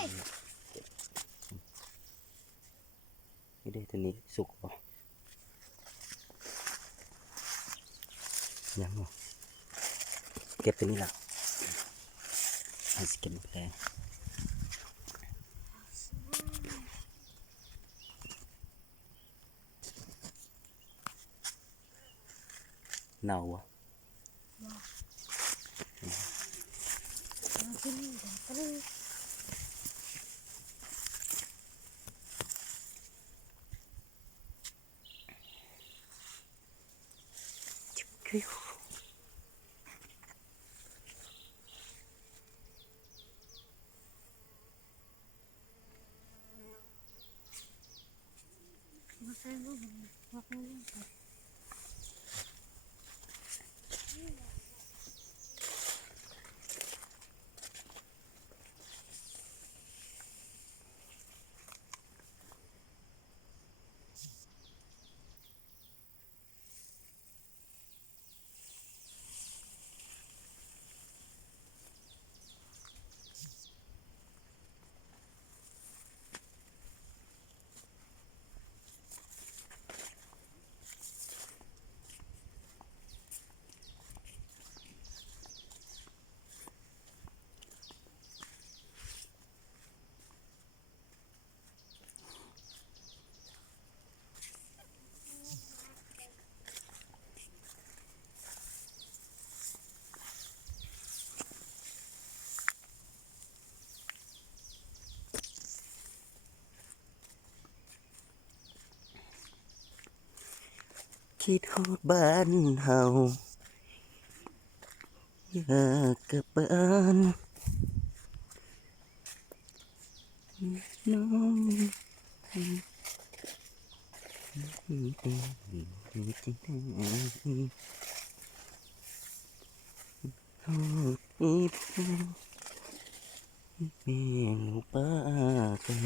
นี่ได้ตัวนี้สุกป่ะยังบ่เก็บตัวนี้ละให้สเก็บแผลเน่าวะคิดฮอดบ้านเฮาอยากกลับบ้านน้องแม่ป้ากัน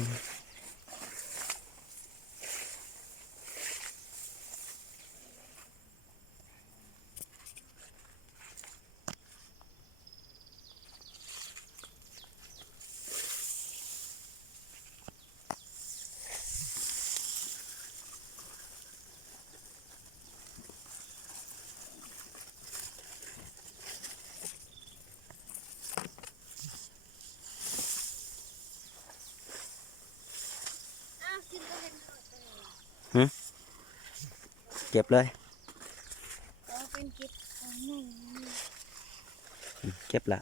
เก็บเลยเก็บละ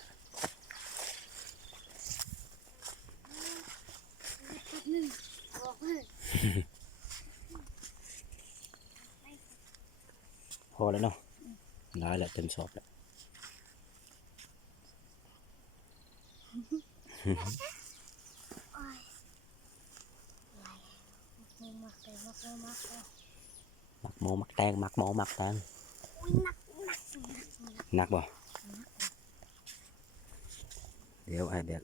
พอแล้วเนาะได้แล้วเต็มสอบแล้วมักโมมักแตงมักโมมักแตงหนักบ่เดี๋ยวไอ้แบก